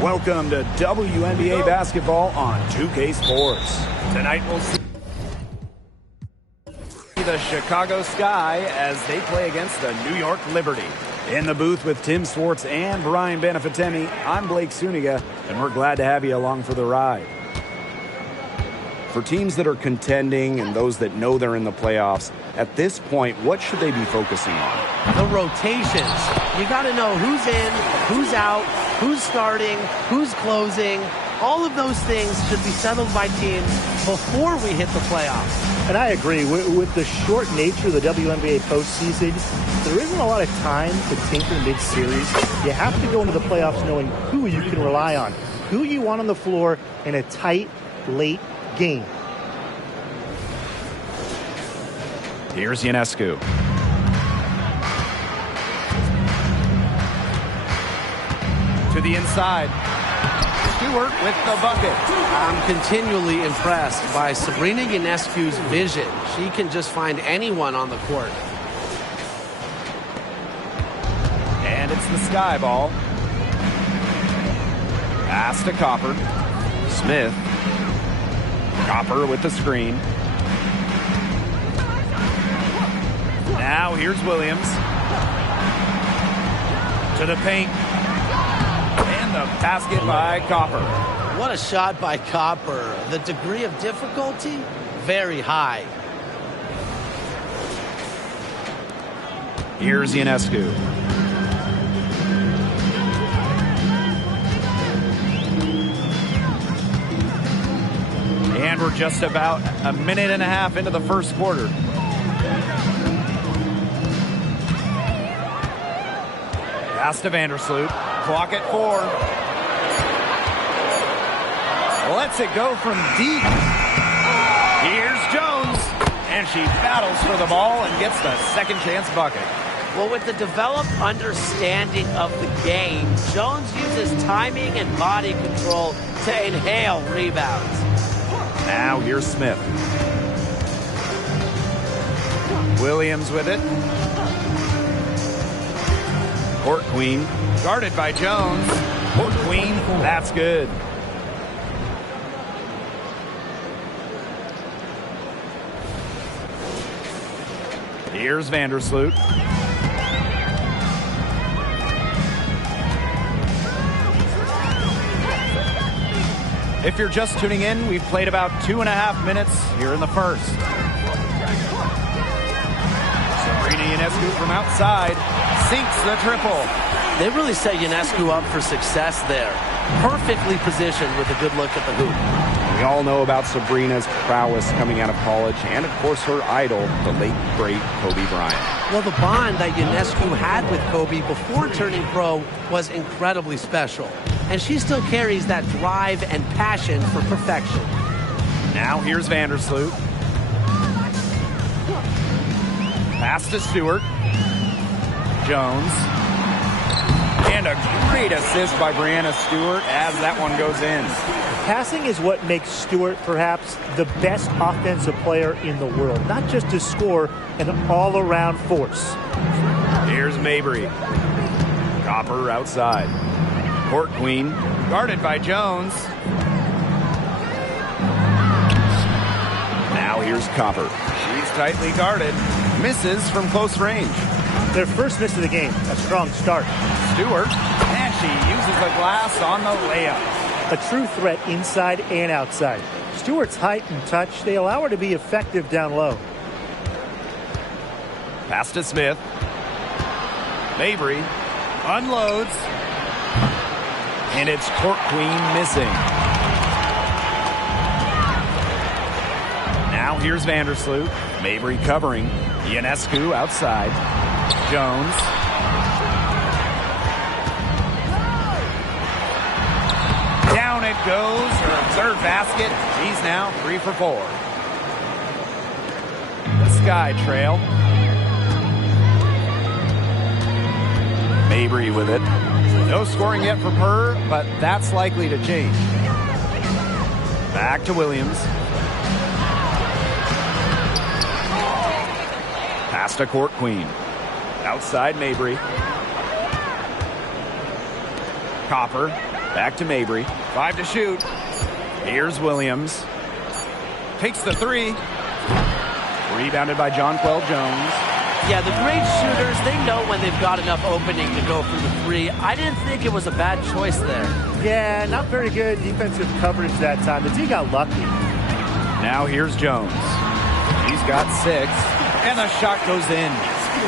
Welcome to WNBA basketball on 2K Sports. Tonight we'll see the Chicago Sky as they play against the New York Liberty. In the booth with Tim Swartz and Brian Benefitemi, I'm Blake Suniga, and we're glad to have you along for the ride. For teams that are contending and those that know they're in the playoffs, at this point, what should they be focusing on? The rotations. You got to know who's in, who's out, who's starting, who's closing. All of those things should be settled by teams before we hit the playoffs. And I agree. With the short nature of the WNBA postseason, there isn't a lot of time to tinker mid-series. You have to go into the playoffs knowing who you can rely on, who you want on the floor in a tight, late game. Here's Ionescu. To the inside. Stewart with the bucket. I'm continually impressed by Sabrina Ionescu's vision. She can just find anyone on the court. And it's the Sky ball. Pass to Copper. Smith. Copper with the screen. Now here's Williams. To the paint. And the basket by Copper. What a shot by Copper. The degree of difficulty, very high. Here's Ionescu. And we're just about a minute and a half into the first quarter. Pass to Vandersloot. Clock at 4. Lets it go from deep. Here's Jones. And she battles for the ball and gets the second chance bucket. Well, with the developed understanding of the game, Jones uses timing and body control to inhale rebounds. Now here's Smith. Williams with it. Court Queen guarded by Jones. Court Queen, that's good. Here's Vandersloot. If you're just tuning in, we've played about 2.5 minutes here in the first. Sabrina Ionescu from outside sinks the triple. They really set Ionescu up for success there. Perfectly positioned with a good look at the hoop. We all know about Sabrina's prowess coming out of college and, of course, her idol, the late, great Kobe Bryant. Well, the bond that Ionescu had with Kobe before turning pro was incredibly special. And she still carries that drive and passion for perfection. Now here's Vandersloot. Pass to Stewart. Jones. And a great assist by Brianna Stewart as that one goes in. Passing is what makes Stewart perhaps the best offensive player in the world. Not just to score, an all-around force. Here's Mabry. Copper outside. Court Queen, guarded by Jones. Now here's Copper. She's tightly guarded. Misses from close range. Their first miss of the game. A strong start. Stewart, and she uses the glass on the layup. A true threat inside and outside. Stewart's height and touch, they allow her to be effective down low. Pass to Smith. Mabry unloads. And it's Court Queen missing. Now here's Vandersloot. Mabry covering. Ionescu outside. Jones. Down it goes. Her third basket. She's now 3 for 4. The Sky trail. Mabry with it. No scoring yet from her, but that's likely to change. Back to Williams. Pass to Court Queen. Outside Mabry. Copper. Back to Mabry. 5 to shoot. Here's Williams. Takes the 3. Rebounded by Jonquel Jones. Yeah, the great shooters, they know when they've got enough opening to go for the 3. I didn't think it was a bad choice there. Yeah, not very good defensive coverage that time. The D got lucky. Now here's Jones. He's got 6, and the shot goes in.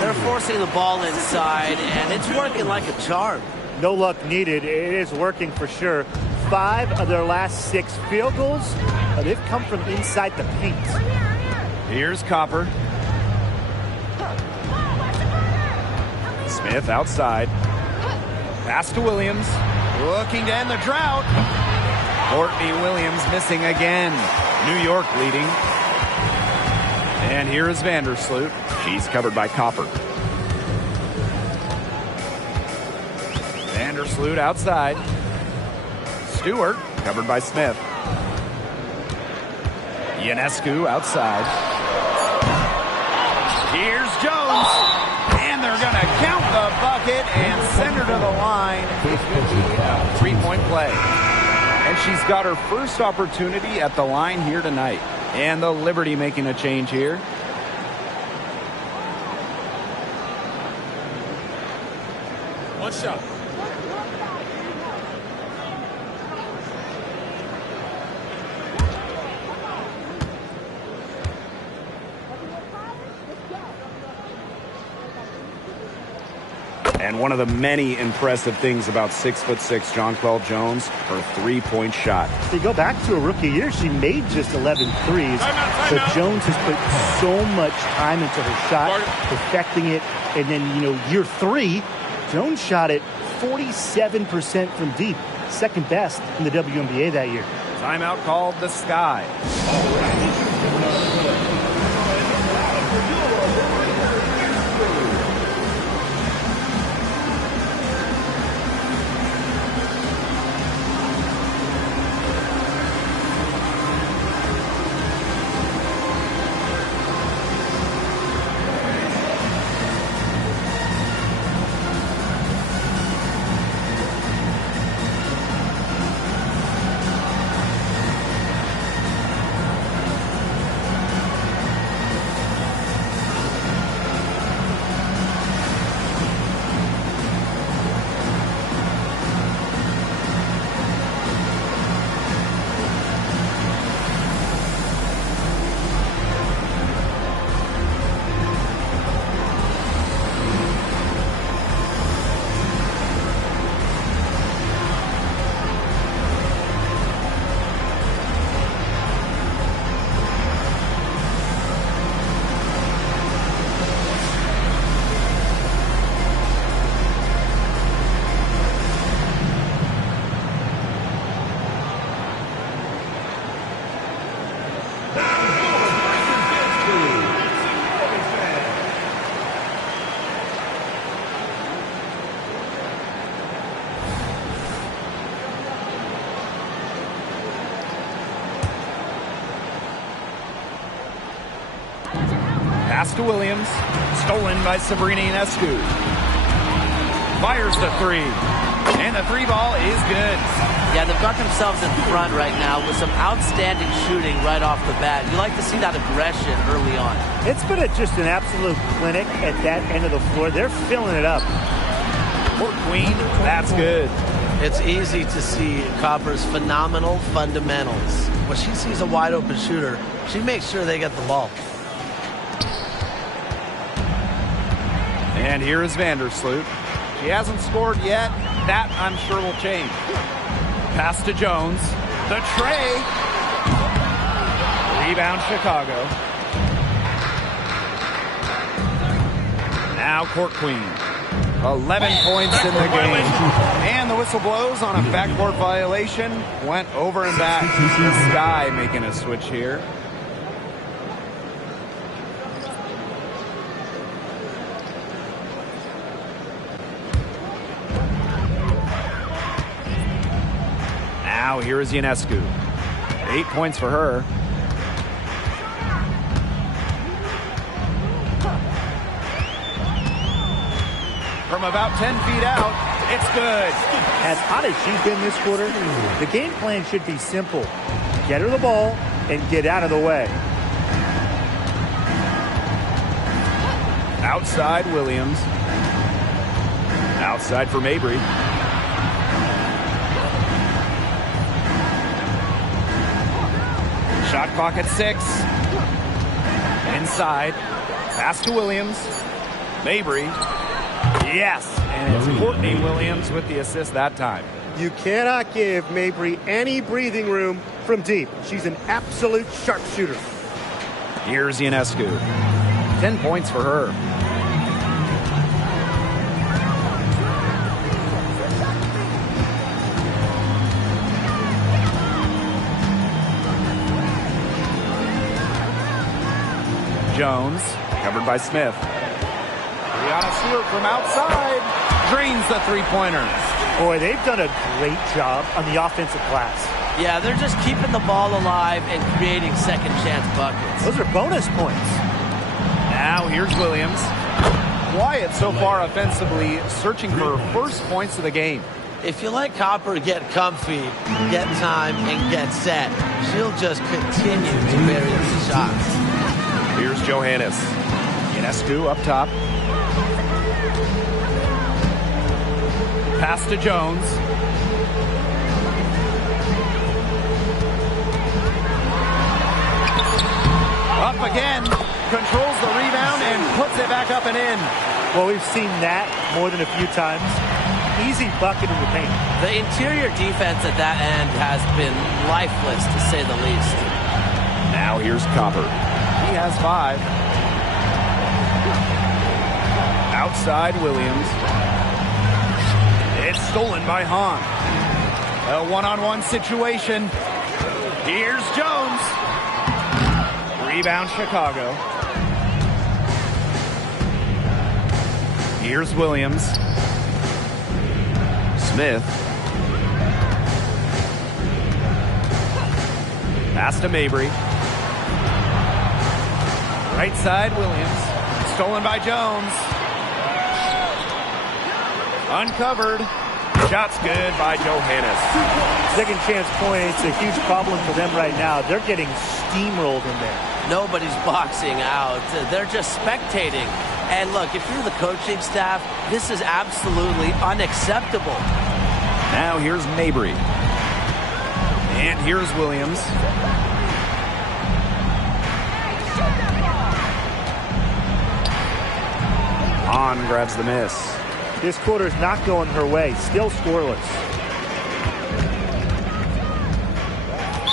They're forcing the ball inside, and it's working like a charm. No luck needed. It is working for sure. 5 of their last 6 field goals, they've come from inside the paint. Here's Copper. Smith outside. Pass to Williams. Looking to end the drought. Courtney Williams missing again. New York leading. And here is Vandersloot. She's covered by Copper. Vandersloot outside. Stewart covered by Smith. Ionescu outside. Here's Jones. And they're going to count the bucket and send her to the line. It's going to be a 3-point play. And she's got her first opportunity at the line here tonight. And the Liberty making a change here. One shot. And one of the many impressive things about 6'6" Jonquel Jones, her 3-point shot. If you go back to her rookie year, she made just 11 threes. But Jones has put so much time into her shot, perfecting it. And then, year 3, Jones shot it 47% from deep. Second best in the WNBA that year. Timeout called the Sky. Pass to Williams. Stolen by Sabrina Ionescu. Fires the 3. And the 3 ball is good. Yeah, they've got themselves in front right now with some outstanding shooting right off the bat. You like to see that aggression early on. It's been just an absolute clinic at that end of the floor. They're filling it up. Court Queen, that's good. It's easy to see Copper's phenomenal fundamentals. When she sees a wide open shooter, she makes sure they get the ball. And here is Vandersloot. She hasn't scored yet. That, I'm sure, will change. Pass to Jones. The tray. Rebound, Chicago. Now Court Queen. 11 points in the game. And the whistle blows on a backcourt violation. Went over and back. The Sky making a switch here. Now here is Ionescu. 8 points for her. From from about 10 feet out. It's good. As hot as she's been this quarter, the game plan should be simple. Get her the ball and get out of the way. Outside Williams. Outside for Mabry. Shot clock at 6. Inside. Pass to Williams. Mabry. Yes. And it's Courtney Williams with the assist that time. You cannot give Mabry any breathing room from deep. She's an absolute sharpshooter. Here's Ionescu. 10 points for her. Jones, covered by Smith. Brianna Stewart from outside drains the three-pointer. Boy, they've done a great job on the offensive glass. Yeah, they're just keeping the ball alive and creating second chance buckets. Those are bonus points. Now here's Williams. Quiet so far offensively, searching for first points of the game. If you let Copper get comfy, get time, and get set, she'll just continue to bury these shots. Here's Johannes. Ionescu up top. Pass to Jones. Up again. Controls the rebound and puts it back up and in. Well, we've seen that more than a few times. Easy bucket in the paint. The interior defense at that end has been lifeless, to say the least. Now here's Copper. He has 5. Outside Williams. It's stolen by Hahn. A one-on-one situation. Here's Jones. Rebound Chicago. Here's Williams. Smith. Pass to Mabry. Right side, Williams. Stolen by Jones. Uncovered. Shot's good by Johannes. Second chance points, a huge problem for them right now. They're getting steamrolled in there. Nobody's boxing out. They're just spectating. And look, if you're the coaching staff, this is absolutely unacceptable. Now here's Mabry. And here's Williams. Hahn grabs the miss. This quarter's not going her way. Still scoreless.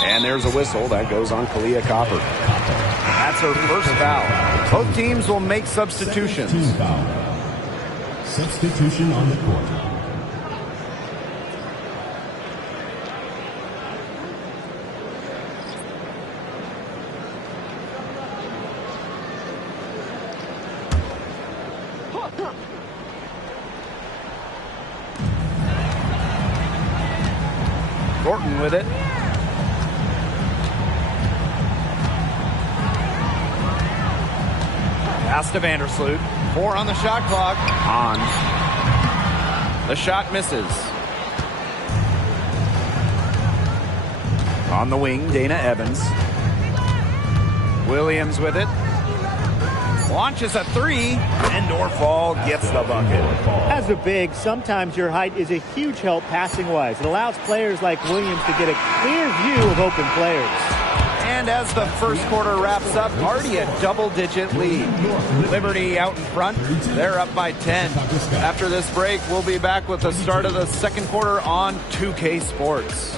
And there's a whistle that goes on Kalia Copper. That's her first foul. Both teams will make substitutions. Team foul. Substitution on the court. Thornton with it. Pass to Vandersloot. 4 on the shot clock. On. The shot misses. On the wing, Dana Evans. Williams with it. Launches a 3. And Norfall gets the bucket. As a big, sometimes your height is a huge help passing-wise. It allows players like Williams to get a clear view of open players. And as the first quarter wraps up, already a double-digit lead. Liberty out in front. They're up by 10. After this break, we'll be back with the start of the second quarter on 2K Sports.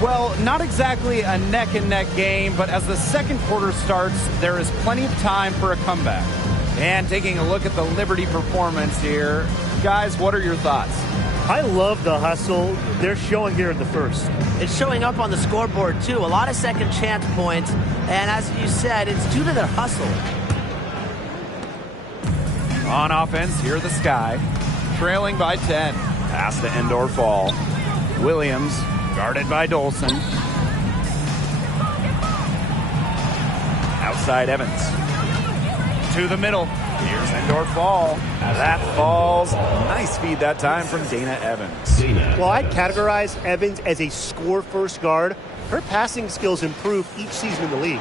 Well, not exactly a neck-and-neck game, but as the second quarter starts, there is plenty of time for a comeback. And taking a look at the Liberty performance here. Guys, what are your thoughts? I love the hustle they're showing here in the first. It's showing up on the scoreboard, too. A lot of second chance points. And as you said, it's due to their hustle. On offense, here the Sky. Trailing by 10. Pass to Endor Fall. Williams, guarded by Dolson. Outside Evans. To the middle. Here's Endor Fall. That falls. Nice feed that time from Dana Evans. Well, I'd categorize Evans as a score-first guard. Her passing skills improve each season in the league.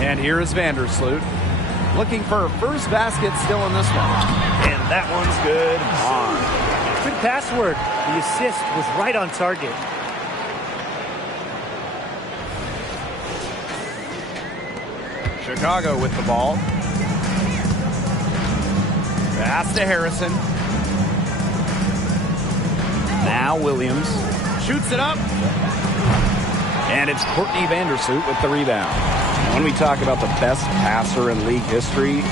And here is Vandersloot. Looking for her first basket still in this one. And that one's good. On. Good password. The assist was right on target. Chicago with the ball. Pass to Harrison. Now Williams shoots it up. And it's Courtney Vandersloot with the rebound. When we talk about the best passer in league history,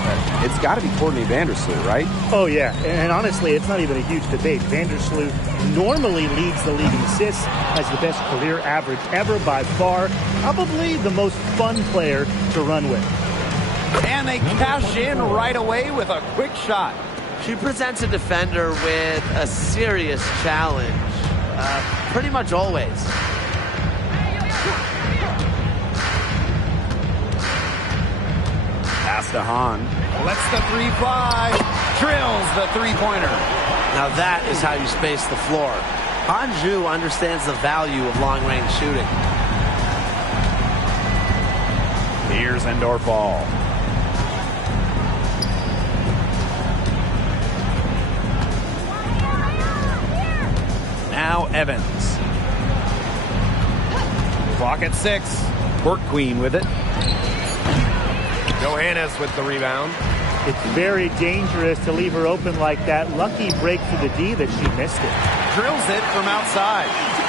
it's got to be Courtney Vandersloot, right? Oh, yeah. And honestly, it's not even a huge debate. Vandersloot normally leads the league in assists, has the best career average ever by far. Probably the most fun player to run with. And they cash in right away with a quick shot. She presents a defender with a serious challenge, pretty much always. Pass to Hahn. Lets the three fly. Drills the three-pointer. Now that is how you space the floor. Hanju understands the value of long-range shooting. Here's Endor Fall. Now Evans. Clock at 6. Court Queen with it. Johannes with the rebound. It's very dangerous to leave her open like that. Lucky break for the D that she missed it. Drills it from outside.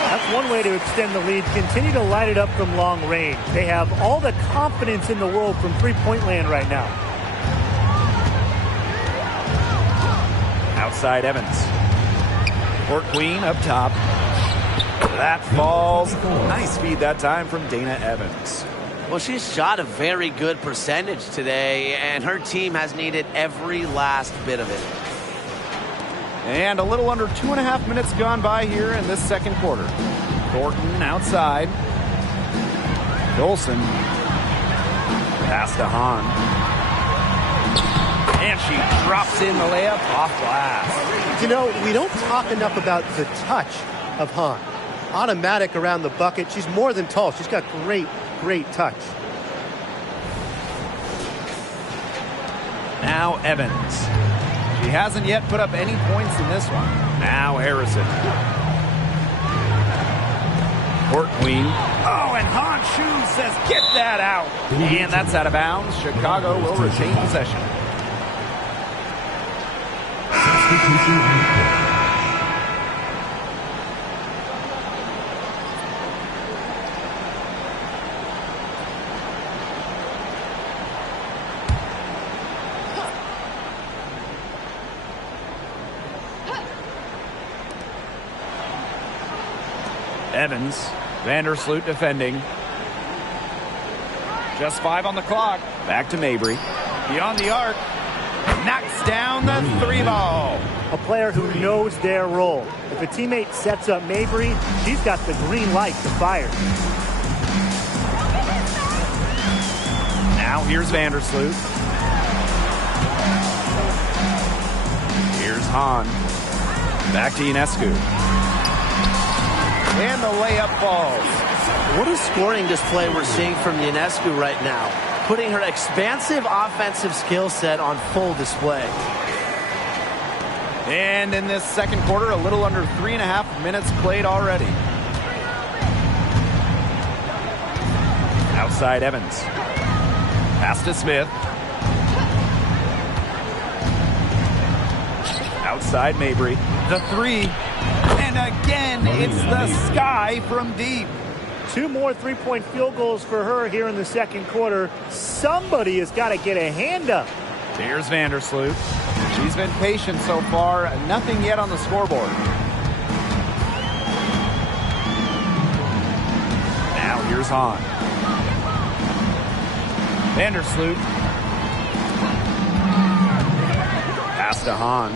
That's one way to extend the lead. Continue to light it up from long range. They have all the confidence in the world from three-point land right now. Outside Evans. Court Queen up top. That falls. Nice feed that time from Dana Evans. Well, she's shot a very good percentage today, and her team has needed every last bit of it. And a little under 2.5 minutes gone by here in this second quarter. Thornton outside. Dolson. Pass to Hahn. And she drops in the layup off glass. You know, we don't talk enough about the touch of Hahn. Automatic around the bucket. She's more than tall. She's got great touch. Now Evans. She hasn't yet put up any points in this one. Now Harrison. Court Queen. Oh, and Han Shu says, get that out. And that's out of bounds. Chicago will retain possession. Evans, Vandersloot defending. Just 5 on the clock. Back to Mabry. Beyond the arc. Knocks down the three ball. A player who knows their role. If a teammate sets up Mabry, she's got the green light to fire. Now here's Vandersloot. Here's Hahn. Back to Ionescu. And the layup falls. What a scoring display we're seeing from Ionescu right now, putting her expansive offensive skill set on full display. And in this second quarter, a little under 3.5 minutes played already. Outside Evans. Pass to Smith. Outside Mabry. The three. And again, it's the Sky from deep. 2 more three-point field goals for her here in the second quarter. Somebody has got to get a hand up. Here's Vandersloot. She's been patient so far. Nothing yet on the scoreboard. Now here's Hahn. Vandersloot. Pass to Hahn.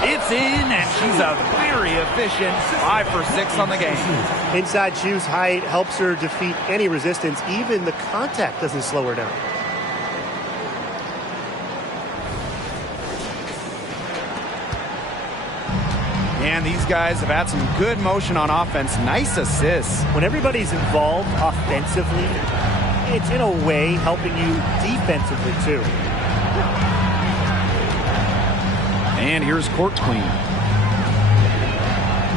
It's in, and she's a very efficient 5 for 6 on the game. Inside shoes height helps her defeat any resistance. Even the contact doesn't slow her down. And these guys have had some good motion on offense. Nice assists. When everybody's involved offensively, it's in a way helping you defensively too. And here's Court Queen.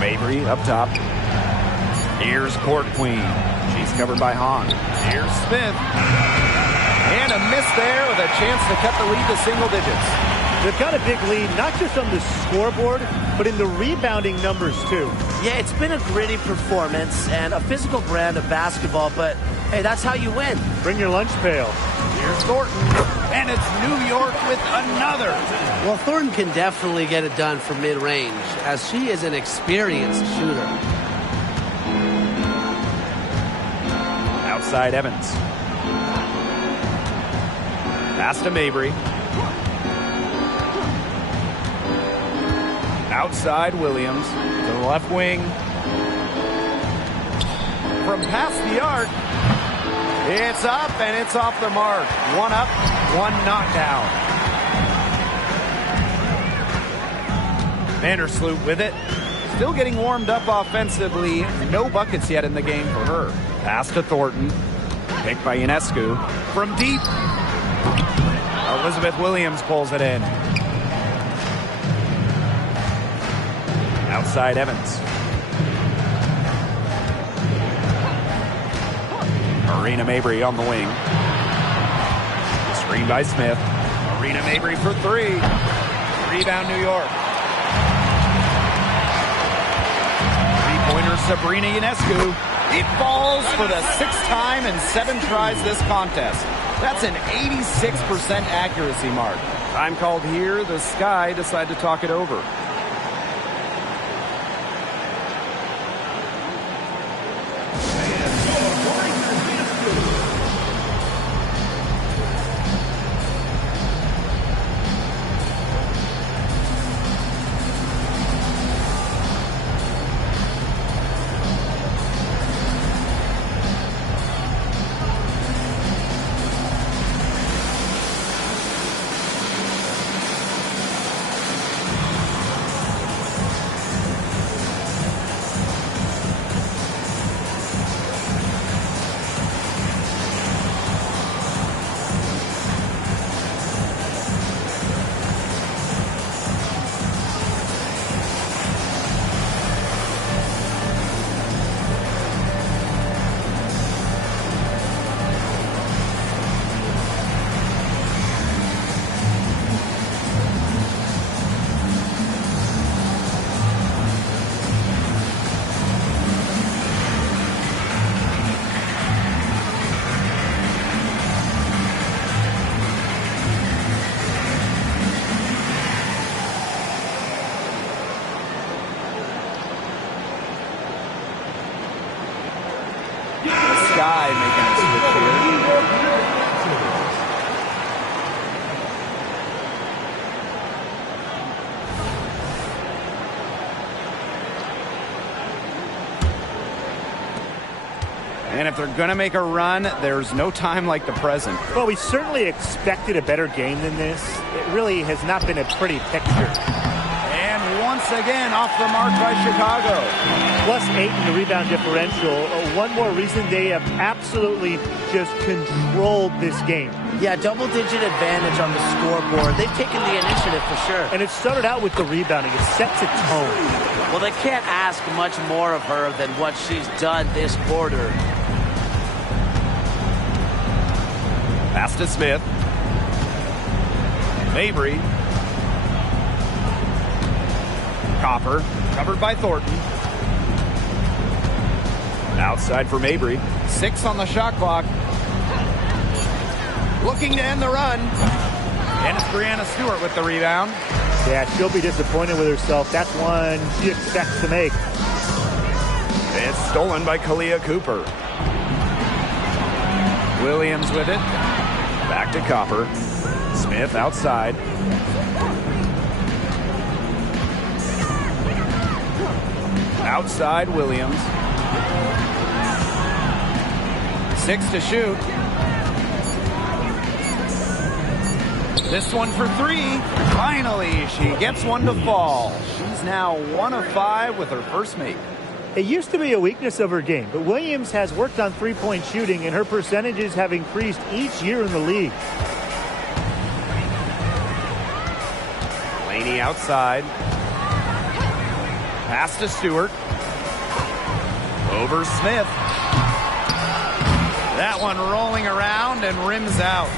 Mabry up top. Here's Court Queen. She's covered by Hahn. Here's Smith. And a miss there with a chance to cut the lead to single digits. They've got a big lead, not just on the scoreboard, but in the rebounding numbers too. Yeah, it's been a gritty performance and a physical brand of basketball, but hey, that's how you win. Bring your lunch pail. Here's Thornton, and it's New York with another. Well, Thornton can definitely get it done from mid-range, as she is an experienced shooter. Outside Evans. Pass to Mabry. Outside Williams to the left wing. From past the arc. It's up and it's off the mark. One up, one knockdown. Vandersloot with it. Still getting warmed up offensively. No buckets yet in the game for her. Pass to Thornton. Picked by Ionescu. From deep. Elizabeth Williams pulls it in. Outside Evans. Marina Mabry on the wing. Screen by Smith. Marina Mabry for 3. Rebound New York. Three-pointer Sabrina Ionescu. It falls for the 6th time in 7 tries this contest. That's an 86% accuracy mark. Time called here. The Sky decide to talk it over. Sky making a switch here. And if they're going to make a run, there's no time like the present. Well, we certainly expected a better game than this. It really has not been a pretty picture. And once again, off the mark by Chicago. +8 in the rebound differential. One more reason they have absolutely just controlled this game. Yeah, double-digit advantage on the scoreboard. They've taken the initiative for sure. And it started out with the rebounding. It sets a tone. Well, they can't ask much more of her than what she's done this quarter. Pass to Smith. Mabry. Copper, covered by Thornton. Outside for Mabry. 6 on the shot clock. Looking to end the run. And it's Brianna Stewart with the rebound. Yeah, she'll be disappointed with herself. That's one she expects to make. It's stolen by Kalia Cooper. Williams with it. Back to Copper. Smith outside. Outside Williams. 6 to shoot. This one for 3. Finally, she gets one to fall. She's now 1 of 5 with her first make. It used to be a weakness of her game, but Williams has worked on three-point shooting, and her percentages have increased each year in the league. Laney outside. Pass to Stewart. Over Smith. That one rolling around and rims out.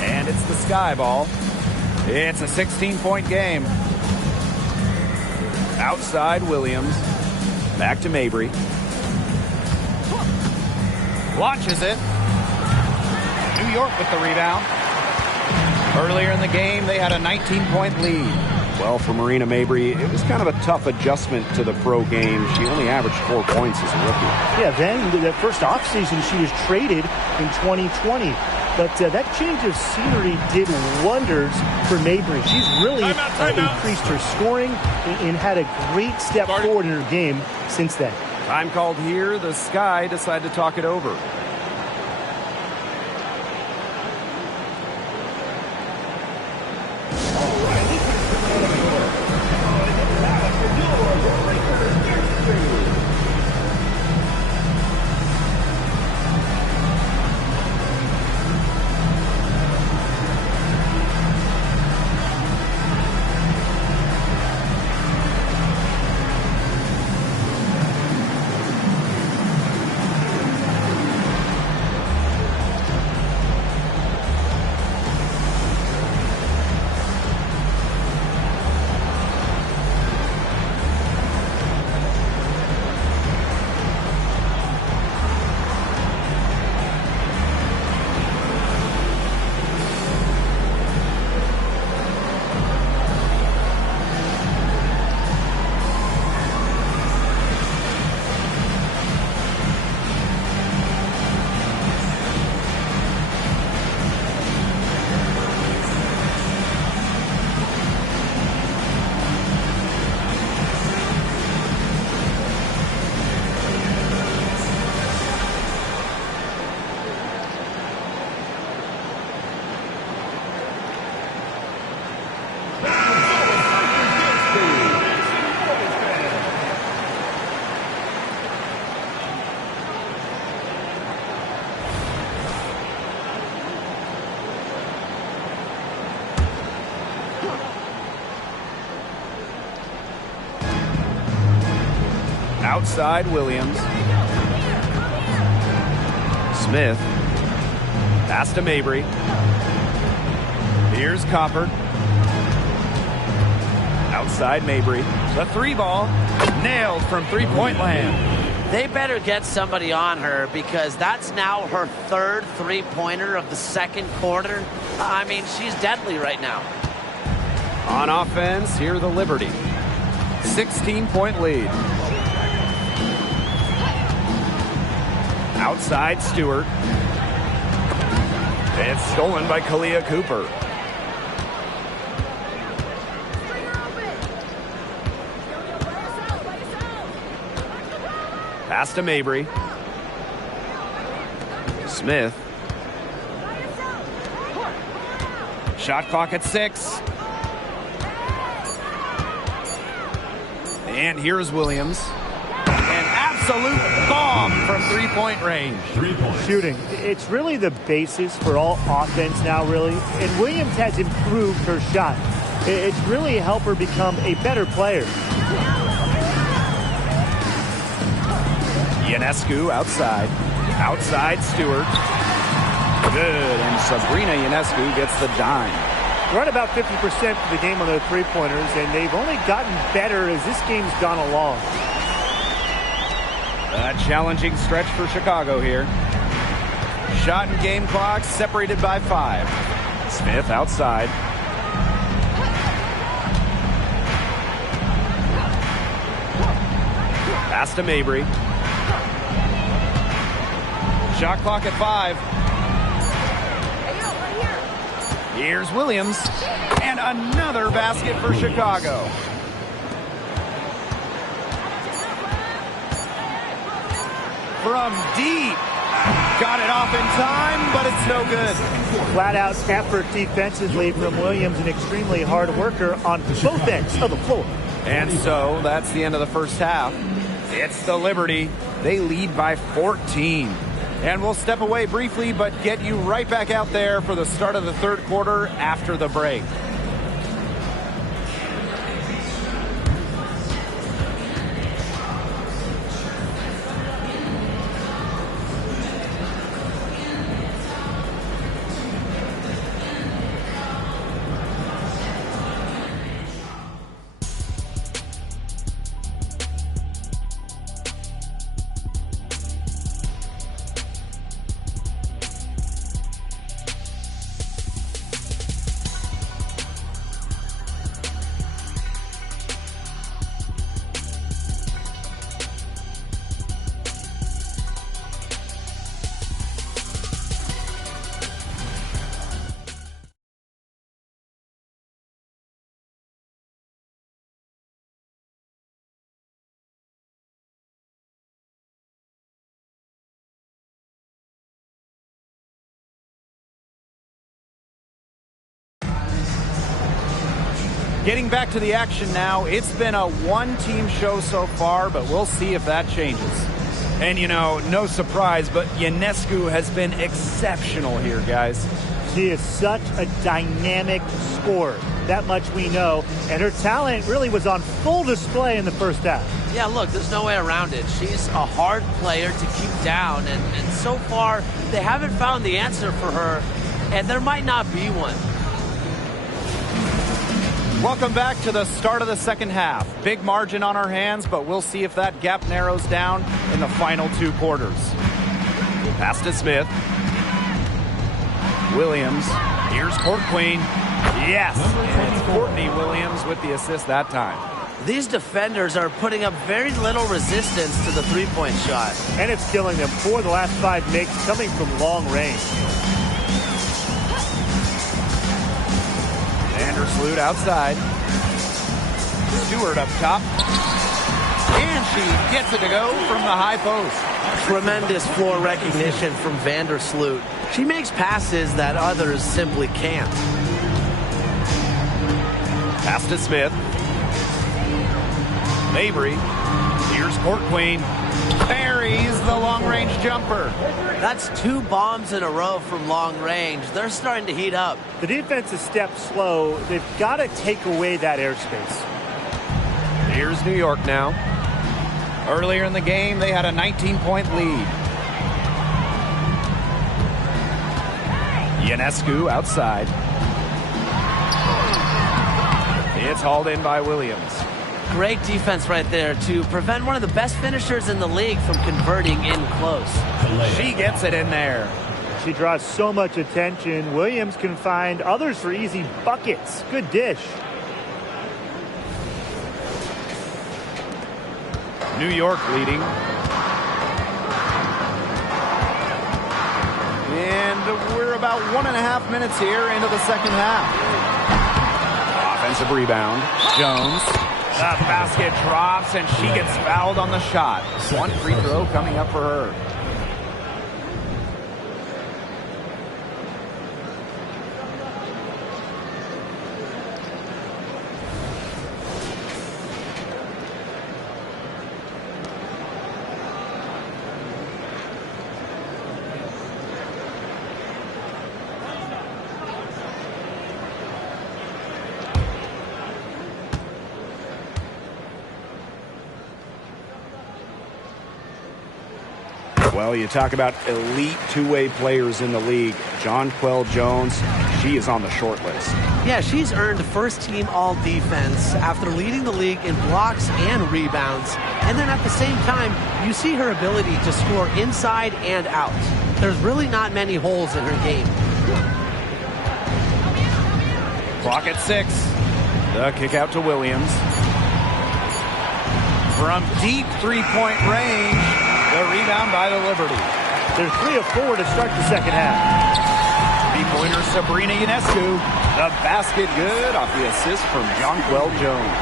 And it's the Sky ball. It's a 16-point game. Outside Williams. Back to Mabry. Launches it. New York with the rebound. Earlier in the game, they had a 19-point lead. Well, for Marina Mabry, it was kind of a tough adjustment to the pro game. She only averaged 4 points as a rookie. Yeah, then the first offseason, she was traded in 2020. But that change of scenery did wonders for Mabry. She's really increased her scoring and had a great step forward in her game since then. Time called here. The Sky decide to talk it over. Outside Williams. Smith. Pass to Mabry. Here's Copper. Outside Mabry. The 3 ball. Nailed from three-point land. They better get somebody on her because that's now her 3rd three-pointer of the 2nd quarter. I mean, she's deadly right now. On offense, here the Liberty. 16-point lead. Outside Stewart. It's stolen by Kalia Cooper. Pass to Mabry. Smith. Shot clock at 6. And here's Williams. An absolute bomb from three-point range. Shooting. It's really the basis for all offense now, really. And Williams has improved her shot. It's really helped her become a better player. Ionescu outside. Outside Stewart. Good. And Sabrina Ionescu gets the dime. Right about 50% of the game on their three-pointers, and they've only gotten better as this game's gone along. A challenging stretch for Chicago here. Shot and game clock separated by 5. Smith outside. Pass to Mabry. Shot clock at 5. Here's Williams. And another basket for Chicago. From deep. Got it off in time, but it's no good. Flat-out effort defensively from Williams, an extremely hard worker on both ends of the floor. And so that's the end of the first half. It's the Liberty. They lead by 14. And we'll step away briefly, but get you right back out there for the start of the third quarter after the break. Getting back to the action now, it's been a one-team show so far, but we'll see if that changes. And, you know, no surprise, but Ionescu has been exceptional here, guys. She is such a dynamic scorer. That much we know. And her talent really was on full display in the first half. Yeah, look, there's no way around it. She's a hard player to keep down, and so far they haven't found the answer for her, and there might not be one. Welcome back to the start of the second half. Big margin on our hands, but we'll see if that gap narrows down in the final 2 quarters. Pass to Smith. Williams. Here's Court Queen. Yes, and it's Courtney Williams with the assist that time. These defenders are putting up very little resistance to the three-point shot. And it's killing them. 4 of the last 5 makes coming from long range. Vandersloot outside. Stewart up top. And she gets it to go from the high post. Tremendous floor recognition from Vandersloot. She makes passes that others simply can't. Pass to Smith. Mabry. Here's Court Queen. Buries the long-range jumper. That's 2 bombs in a row from long range. They're starting to heat up. The defense has stepped slow. They've got to take away that airspace. Here's New York now. Earlier in the game, they had a 19-point lead. Ionescu outside. It's hauled in by Williams. Great defense right there to prevent one of the best finishers in the league from converting in close. She gets it in there. She draws so much attention. Williams can find others for easy buckets. Good dish. New York leading. And we're about 1.5 minutes here into the second half. Offensive rebound. Jones. The basket drops, and she gets fouled on the shot. 1 free throw coming up for her. Well, you talk about elite two-way players in the league. Jonquel Jones, she is on the short list. Yeah, she's earned first-team all-defense after leading the league in blocks and rebounds. And then at the same time, you see her ability to score inside and out. There's really not many holes in her game. Clock at 6. The kick out to Williams. From deep three-point range, the rebound by the Liberty. They're 3 of 4 to start the second half. Three-pointer Sabrina Ionescu. The basket good off the assist from Jonquel Jones.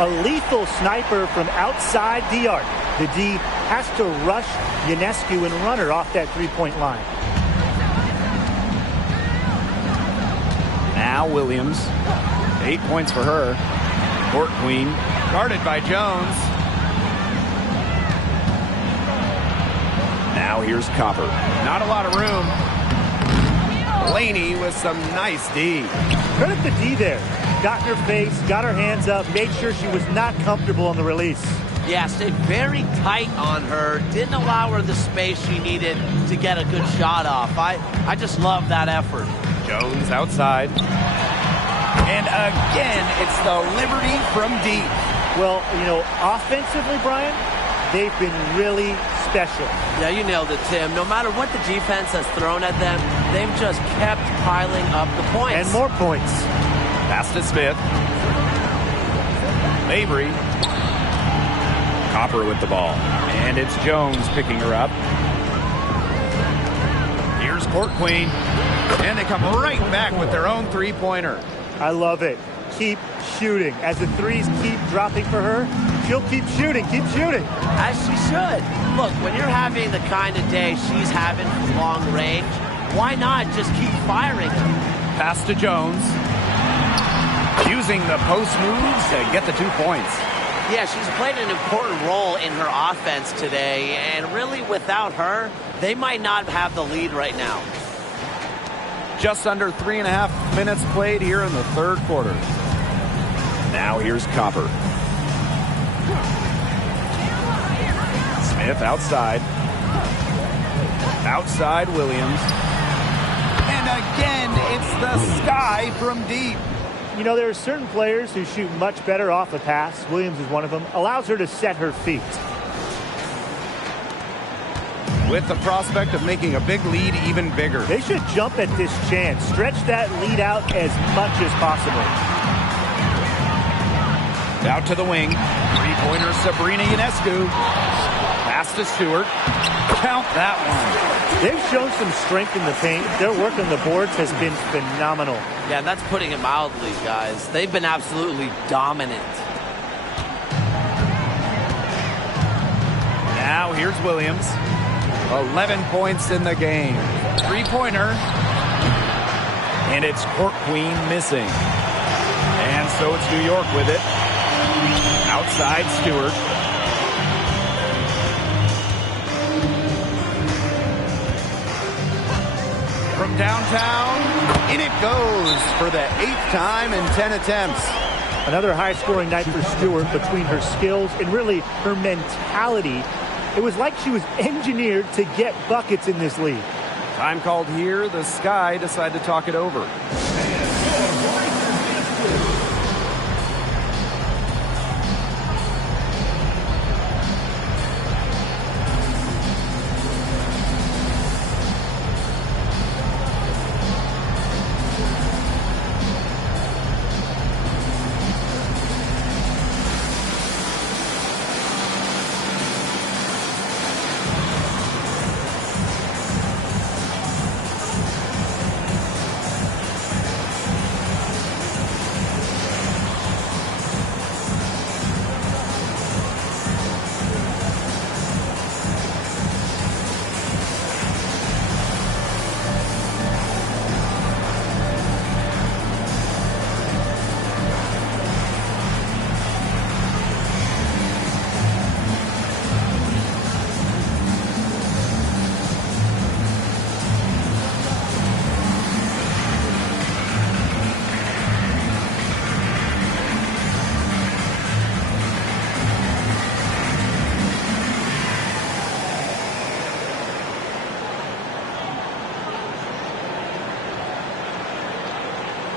A lethal sniper from outside the arc. The D has to rush Ionescu and run her off that three-point line. Now Williams. 8 points for her. Court Queen guarded by Jones. Now here's Copper. Not a lot of room. Blaney with some nice D. Credit the D there. Got in her face, got her hands up, made sure she was not comfortable on the release. Yeah, stayed very tight on her. Didn't allow her the space she needed to get a good shot off. I just love that effort. Jones outside. And again, it's the Liberty from deep. Well, you know, offensively, Brian, they've been really special. Yeah, you nailed it, Tim. No matter what the defense has thrown at them, they've just kept piling up the points. And more points. Pass to Smith. Mabry. Copper with the ball. And it's Jones picking her up. Here's Court Queen. And they come right back with their own three-pointer. I love it. Keep shooting. As the threes keep dropping for her, she'll keep shooting, keep shooting. As she should. Look, when you're having the kind of day she's having from long range, why not just keep firing them? Pass to Jones. Using the post moves to get the 2 points. Yeah, she's played an important role in her offense today, and really without her, they might not have the lead right now. Just under 3.5 minutes played here in the third quarter. Now here's Copper. Smith outside. Outside Williams. And again, it's the sky from deep. You know, there are certain players who shoot much better off a pass. Williams is one of them. Allows her to set her feet. With the prospect of making a big lead even bigger. They should jump at this chance. Stretch that lead out as much as possible. Out to the wing. Three-pointer Sabrina Ionescu. Pass to Stewart. Count that one. They've shown some strength in the paint. Their work on the boards has been phenomenal. Yeah, that's putting it mildly, guys. They've been absolutely dominant. Now here's Williams. 11 points in the game. Three-pointer. And it's Court Queen missing. And so it's New York with it. Outside Stewart. From downtown, in it goes for the 8th time in 10 attempts. Another high-scoring night for Stewart between her skills and really her mentality. It was like she was engineered to get buckets in this league. Time called here. The Sky decide to talk it over.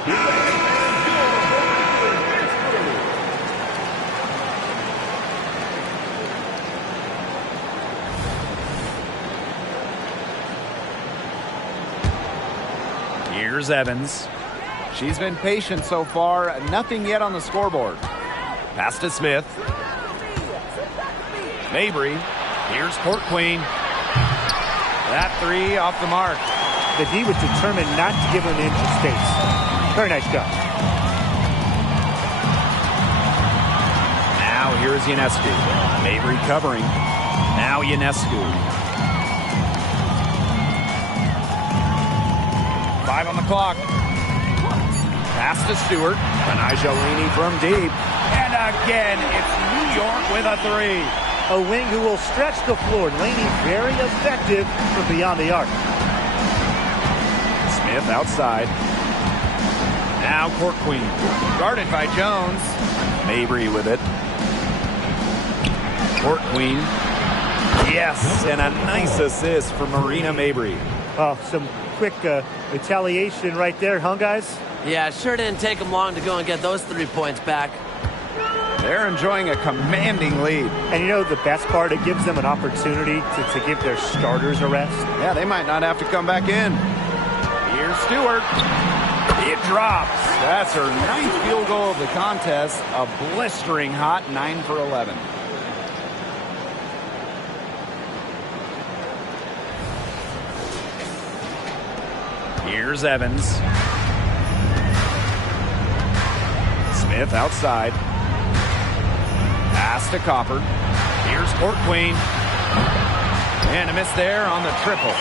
Here's Evans. She's been patient so far. Nothing yet on the scoreboard. Pass to Smith. Mabry. Here's Court Queen. That three off the mark. The D was determined not to give him an inch of space. Very nice job. Now here's Ionescu. Mabry covering. Now Ionescu. 5 on the clock. Pass to Stewart. Anijah Laney from deep. And again, it's New York with a three. A wing who will stretch the floor. Laney very effective from beyond the arc. Smith outside. Now Court Queen. Guarded by Jones. Mabry with it. Court Queen. Yes, and a nice assist for Marina Mabry. Oh, some quick retaliation right there, huh, guys? Yeah, sure didn't take them long to go and get those 3 points back. They're enjoying a commanding lead. And you know the best part? It gives them an opportunity to give their starters a rest. Yeah, they might not have to come back in. Here's Stewart. It drops. That's her 9th field goal of the contest. A blistering hot 9 for 11. Here's Evans. Smith outside. Pass to Copper. Here's Court Queen. And a miss there on the triple.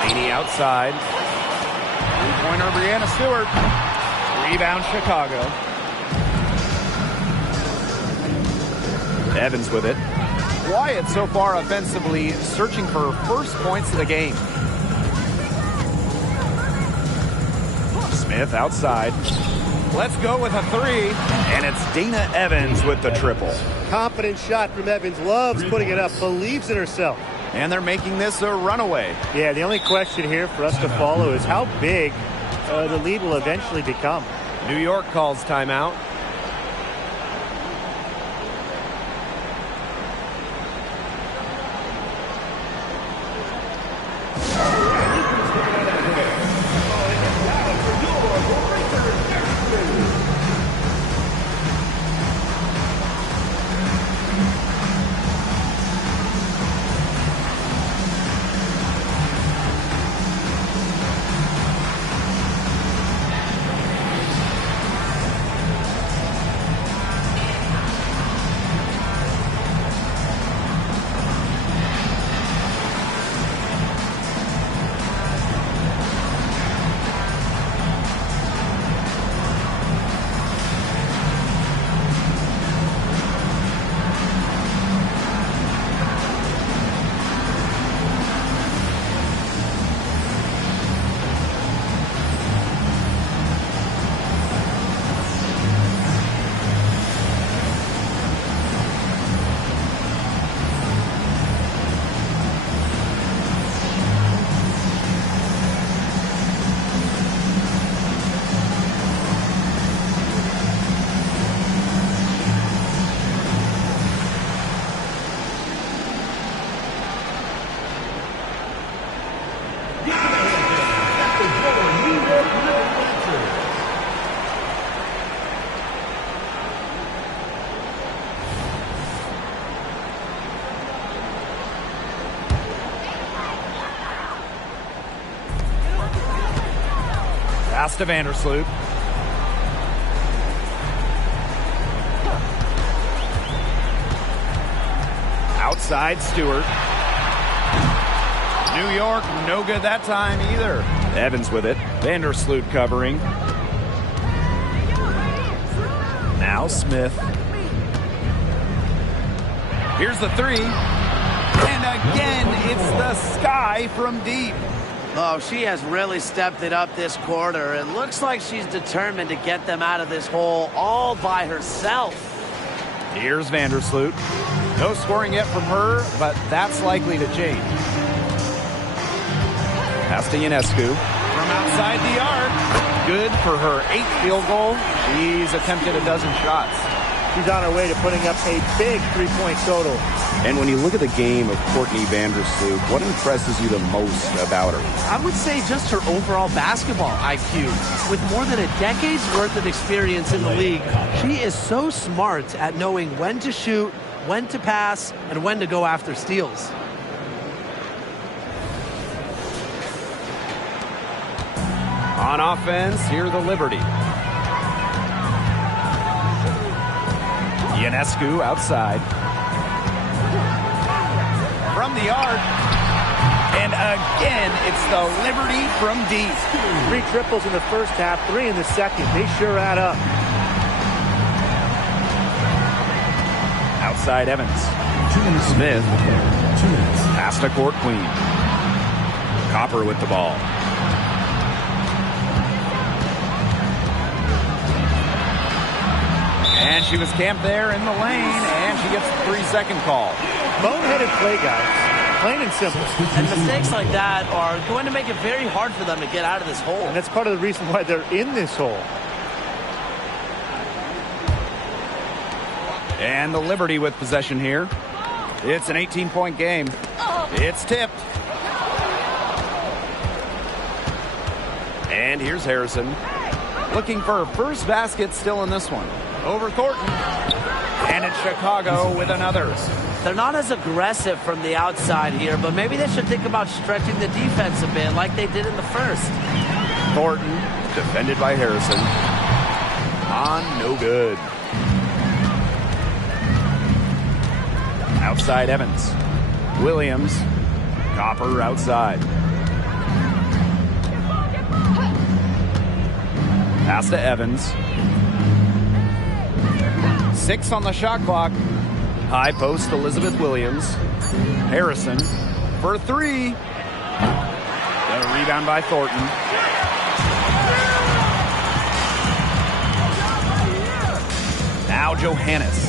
Laney outside. Three-pointer Brianna Stewart. Rebound Chicago. Evans with it. Quiet so far offensively, searching for first points of the game. Smith outside. Let's go with a three. And it's Dana Evans with the triple. Confident shot from Evans. Loves putting it up. Believes in herself. And they're making this a runaway. Yeah, the only question here for us to follow is how big the lead will eventually become. New York calls timeout. Pass to Vandersloot. Outside Stewart. New York, no good that time either. Evans with it. Vandersloot covering. Now Smith. Here's the three. And again, it's the Sky from deep. Oh, she has really stepped it up this quarter. It looks like she's determined to get them out of this hole all by herself. Here's Vandersloot. No scoring yet from her, but that's likely to change. Pass to Ionescu. From outside the arc. Good for her 8th field goal. She's attempted a dozen shots. She's on her way to putting up a big 3-point total. And when you look at the game of Courtney Vandersloot, what impresses you the most about her? I would say just her overall basketball IQ. With more than a decade's worth of experience in the league, she is so smart at knowing when to shoot, when to pass, and when to go after steals. On offense, here the Liberty. Ionescu outside. From the arc. And again, it's the Liberty from deep. 3 triples in the first half, 3 in the second. They sure add up. Outside Evans. Smith. Pass to Court Queen. Copper with the ball. And she was camped there in the lane, and she gets the 3-second call. Boneheaded play, guys. Plain and simple. And mistakes like that are going to make it very hard for them to get out of this hole. And that's part of the reason why they're in this hole. And the Liberty with possession here. It's an 18-point game. It's tipped. And here's Harrison. Looking for her first basket still in this one. Over Thornton. And it's Chicago with another. They're not as aggressive from the outside here, but maybe they should think about stretching the defense a bit like they did in the first. Thornton, defended by Harrison. On, no good. Outside Evans. Williams. Copper outside. Pass to Evans. 6 on the shot clock. High post, Elizabeth Williams. Harrison for 3. The rebound by Thornton. Now Johannes.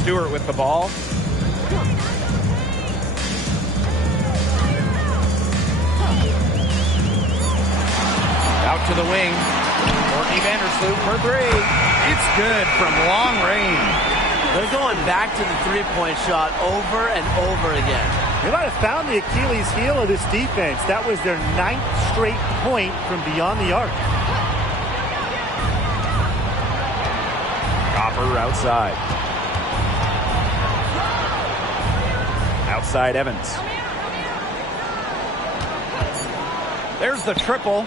Stewart with the ball. Out to the wing. Courtney Vandersloot for 3. It's good from long range. They're going back to the three-point shot over and over again. They might have found the Achilles heel of this defense. That was their 9th straight point from beyond the arc. Copper outside. Outside Evans. There's the triple.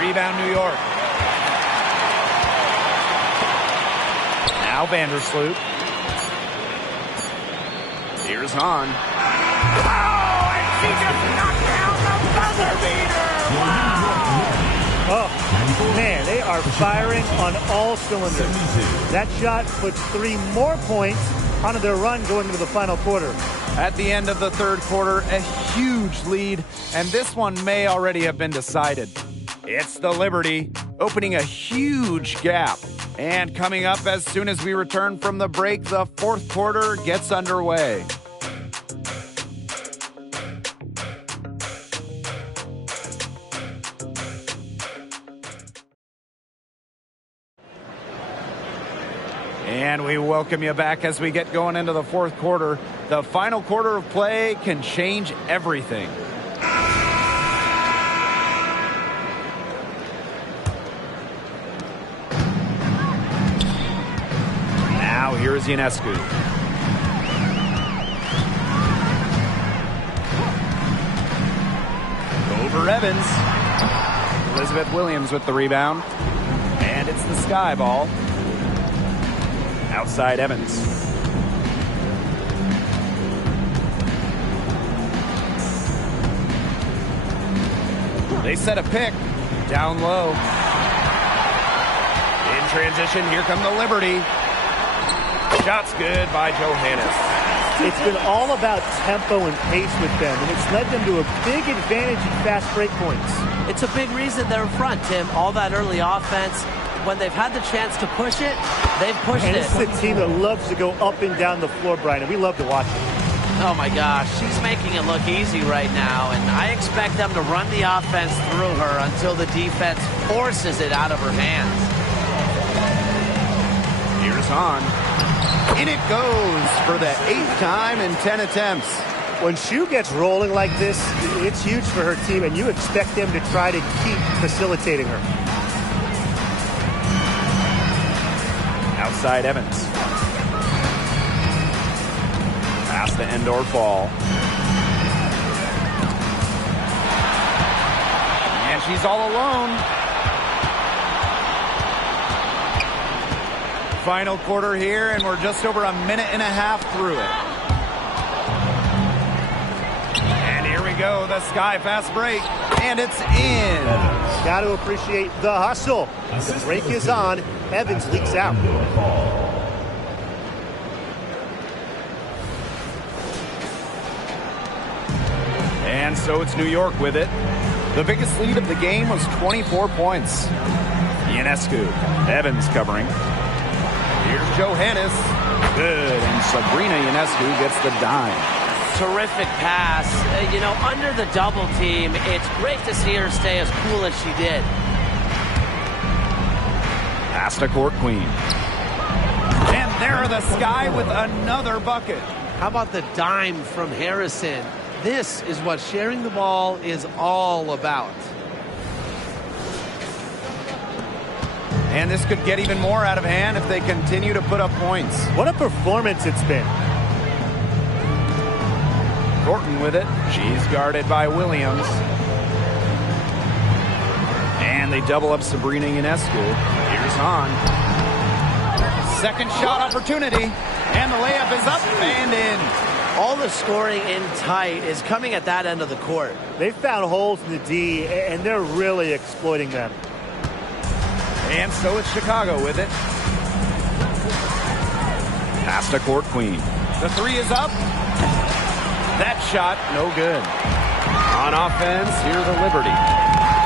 Rebound New York. Now Vandersloot. Here's Hahn. Oh, and she just knocked down the buzzer beater. Wow. Oh, man, they are firing on all cylinders. That shot puts 3 more points onto their run going into the final quarter. At the end of the third quarter, a huge lead, and this one may already have been decided. It's the Liberty, opening a huge gap. And coming up as soon as we return from the break, the fourth quarter gets underway. And we welcome you back as we get going into the fourth quarter. The final quarter of play can change everything. Now here's Ionescu. Over Evans. Elizabeth Williams with the rebound. And it's the Sky ball. Outside Evans. They set a pick. Down low. In transition, here come the Liberty. Shot's good by Johannes. It's been all about tempo and pace with them, and it's led them to a big advantage in fast break points. It's a big reason they're in front, Tim. All that early offense. When they've had the chance to push it, they've pushed it. And this is a team that loves to go up and down the floor, Brian, and we love to watch it. Oh my gosh, she's making it look easy right now, and I expect them to run the offense through her until the defense forces it out of her hands. Here's Hahn. In it goes for the 8th time in 10 attempts. When Shu gets rolling like this, it's huge for her team, and you expect them to try to keep facilitating her. Outside Evans. Pass to end or fall. And she's all alone. Final quarter here, and we're just over a minute and a half through it. And here we go, the Sky fast break, and it's in. Got to appreciate the hustle. The break is on. Evans leaks out. And so it's New York with it. The biggest lead of the game was 24 points. Ionescu, Evans covering. Here's Johannes. Good, and Sabrina Ionescu gets the dime. Terrific pass. You know, under the double team, it's great to see her stay as cool as she did. Pass to Court Queen. And there are the Sky with another bucket. How about the dime from Harrison? This is what sharing the ball is all about. And this could get even more out of hand if they continue to put up points. What a performance it's been. Thornton with it. She's guarded by Williams. And they double up Sabrina Ionescu. Here's Hahn. Second shot opportunity. And the layup is up and in. All the scoring in tight is coming at that end of the court. They found holes in the D, and they're really exploiting them. And so it's Chicago with it. Pass to Court Queen. The three is up. That shot, no good. On offense, here's the Liberty.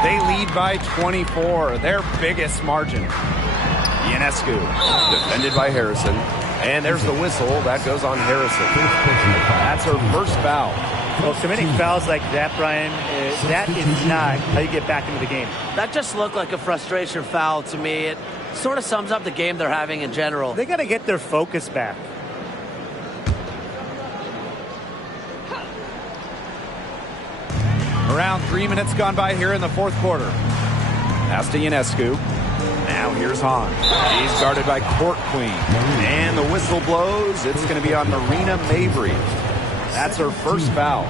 They lead by 24, their biggest margin. Ionescu, defended by Harrison. And there's the whistle. That goes on Harrison. That's her first foul. Well, committing fouls like that, Brian, that is not how you get back into the game. That just looked like a frustration foul to me. It sort of sums up the game they're having in general. They got to get their focus back. Around 3 minutes gone by here in the fourth quarter. Pass to Ionescu. Now here's Hahn. He's guarded by Court Queen. And the whistle blows. It's going to be on Marina Mabry. That's her first foul.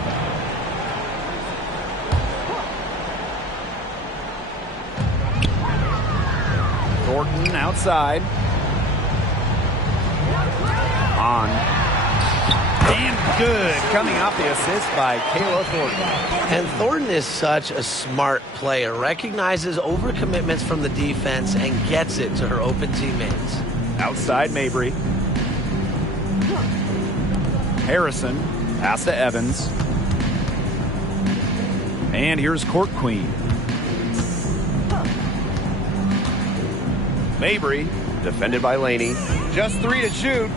Thornton outside. On. And good. Coming off the assist by Kayla Thornton. And Thornton is such a smart player. Recognizes overcommitments from the defense and gets it to her open teammates. Outside Mabry. Harrison. Pass to Evans. And here's Court Queen. Mabry, defended by Laney. Just three to shoot.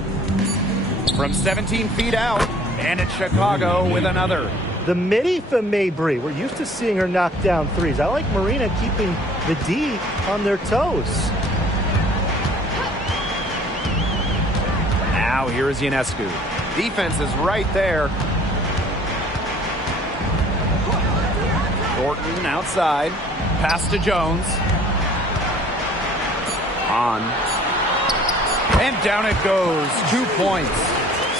From 17 feet out. And it's Chicago with another. The midi for Mabry. We're used to seeing her knock down threes. I like Marina keeping the D on their toes. Now here is Ionescu. Defense is right there. Thornton outside. Pass to Jones. On. And down it goes. 2 points.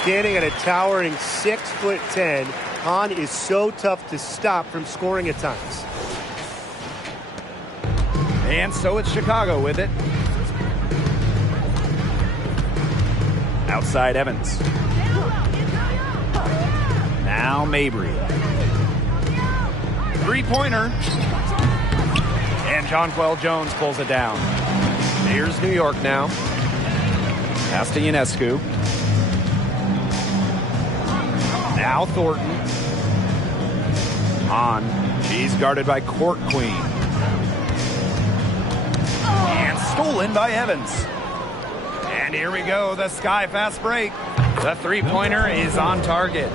Standing at a towering 6'10", Hahn is so tough to stop from scoring at times. And so it's Chicago with it. Outside Evans. Now Mabry. Three-pointer. And Jonquel Jones pulls it down. Here's New York now. Pass to Ionescu. Now Thornton. On. She's guarded by Court Queen. And stolen by Evans. And here we go, the Sky fast break. The three-pointer is on target.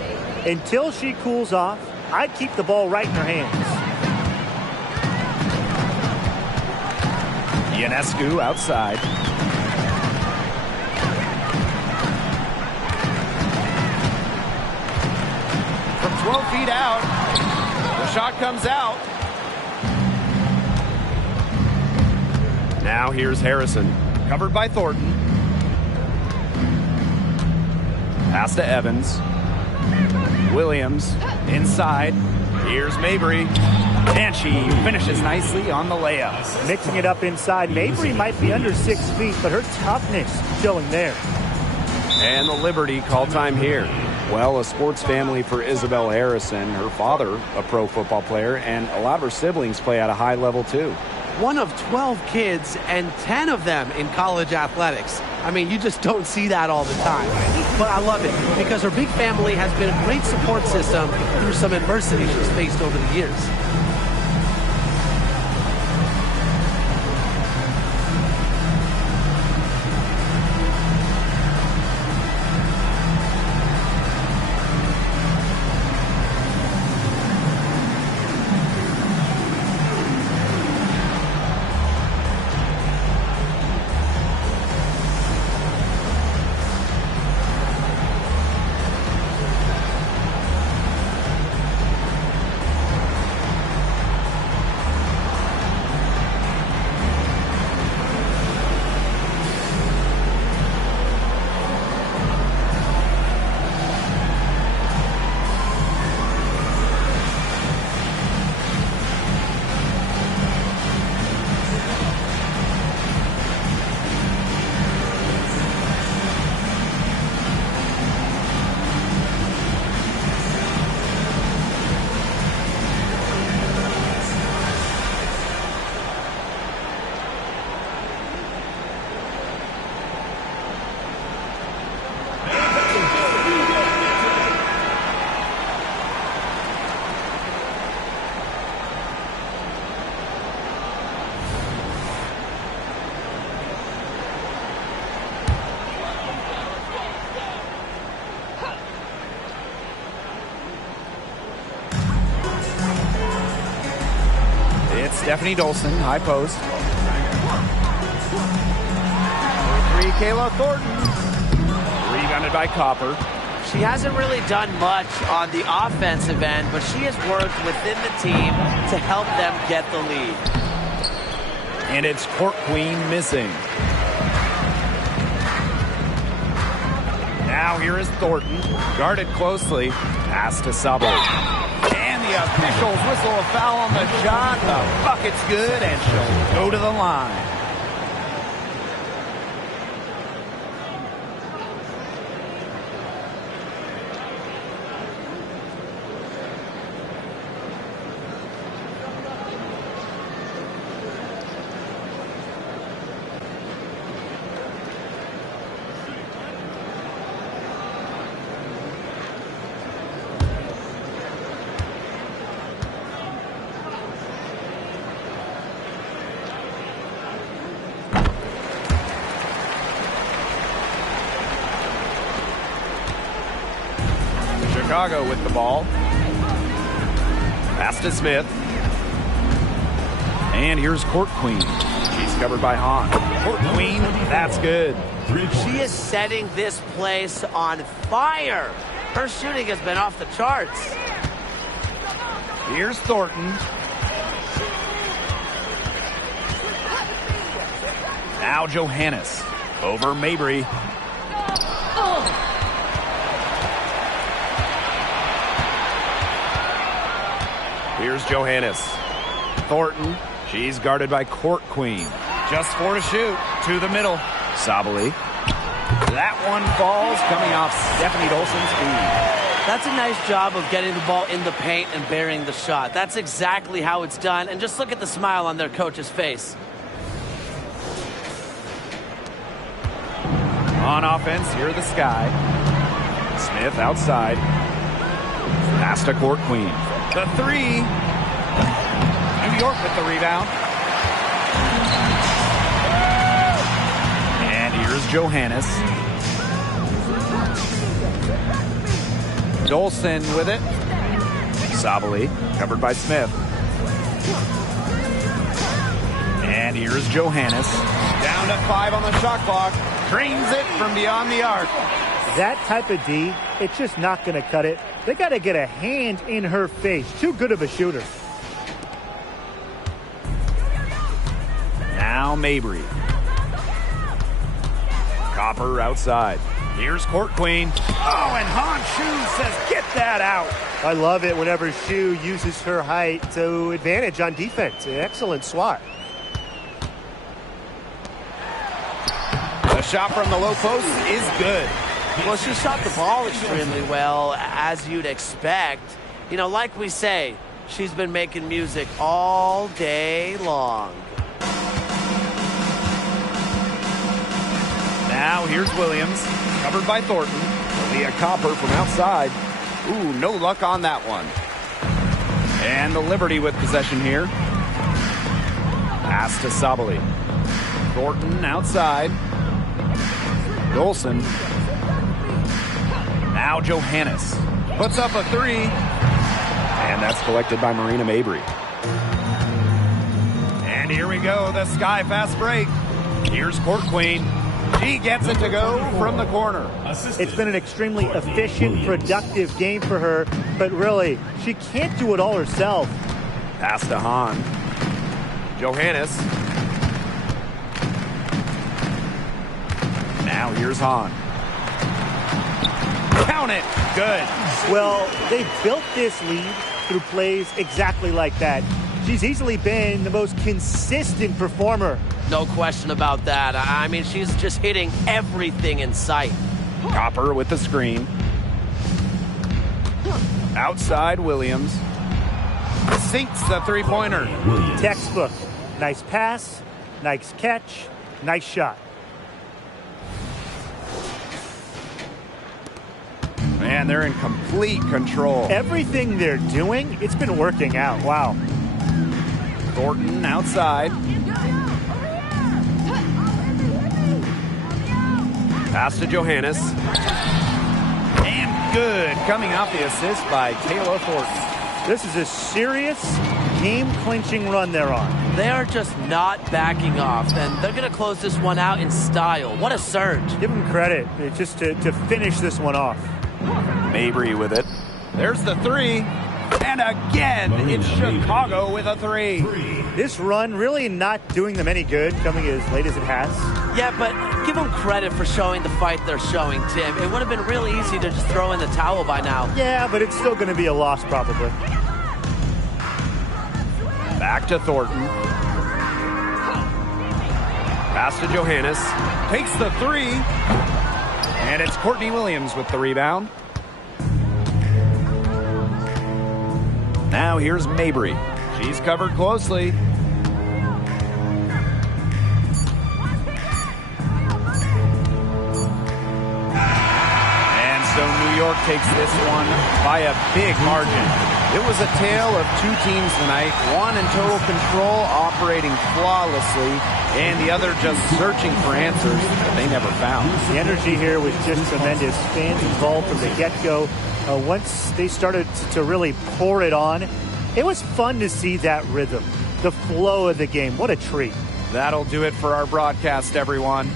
Until she cools off, I'd keep the ball right in her hands. Ionescu outside. From 12 feet out, the shot comes out. Now here's Harrison, covered by Thornton. Pass to Evans. Williams inside. Here's Mabry. And she finishes nicely on the layup. Mixing it up inside. Mabry might be under 6 feet, but her toughness showing there. And the Liberty call time here. Well, a sports family for Isabel Harrison. Her father, a pro football player, and a lot of her siblings play at a high level too. One of 12 kids and 10 of them in college athletics. I mean, you just don't see that all the time. But I love it because her big family has been a great support system through some adversity she's faced over the years. Stephanie Dolson, high post. Number 3, Kayla Thornton. Rebounded by Copper. She hasn't really done much on the offensive end, but she has worked within the team to help them get the lead. And it's Court Queen missing. Now here is Thornton, guarded closely. Pass to Sabo. And the officials whistle a foul on the shot. The bucket's good, and she'll go to the line. Chicago with the ball. Pass to Smith. And here's Court Queen. She's covered by Hahn. Court Queen, that's good. She is setting this place on fire. Her shooting has been off the charts. Here's Thornton. Now Johannes over Mabry. Here's Johannes. Thornton. She's guarded by Court Queen. Just 4 to shoot. To the middle. Sabali. That one falls, coming off Stephanie Dolson's feed. That's a nice job of getting the ball in the paint and burying the shot. That's exactly how it's done. And just look at the smile on their coach's face. On offense, here are the Sky. Smith outside. Pass to Court Queen. The 3. New York with the rebound. And here's Johannes. Dolson with it. Sabali covered by Smith. And here's Johannes. Down to 5 on the shot clock. Drains it from beyond the arc. That type of D, it's just not going to cut it. They got to get a hand in her face. Too good of a shooter. Now Mabry. Copper outside. Here's Court Queen. Oh, and Han Shu says, get that out. I love it whenever Shu uses her height to advantage on defense. An excellent swat. The shot from the low post is good. Well, she shot the ball extremely well, as you'd expect. You know, like we say, she's been making music all day long. Now here's Williams, covered by Thornton. Leah Copper from outside. Ooh, no luck on that one. And the Liberty with possession here. Pass to Sabali. Thornton outside. Dolson. Now Johannes puts up a 3. And that's collected by Marina Mabry. And here we go, the sky fast break. Here's Court Queen. She gets it to go from the corner. It's been an extremely efficient, productive game for her, but really, she can't do it all herself. Pass to Han. Johannes. Now here's Han. Count it. Good. Well, they built this lead through plays exactly like that. She's easily been the most consistent performer. No question about that. I mean, she's just hitting everything in sight. Copper with the screen. Outside Williams. Sinks the three-pointer. Textbook. Nice pass, nice catch, nice shot. Man, they're in complete control. Everything they're doing, it's been working out. Wow. Thornton outside. Pass to Johannes. And good. Coming off the assist by Kayla Thornton. This is a serious game-clinching run they're on. They are just not backing off, and they're going to close this one out in style. What a surge. Give them credit just to finish this one off. Mabry with it. There's the 3. And again, it's Chicago with a 3. This run really not doing them any good, coming as late as it has. Yeah, but give them credit for showing the fight they're showing, Tim. It would have been really easy to just throw in the towel by now. Yeah, but it's still going to be a loss probably. Back to Thornton. Pass to Johannes. Takes the 3. And it's Courtney Williams with the rebound. Now here's Mabry. She's covered closely. And so New York takes this one by a big margin. It was a tale of two teams tonight, one in total control, operating flawlessly, and the other just searching for answers that they never found. The energy here was just tremendous. Fans involved from the get-go. Once they started to really pour it on, it was fun to see that rhythm, the flow of the game. What a treat. That'll do it for our broadcast, everyone.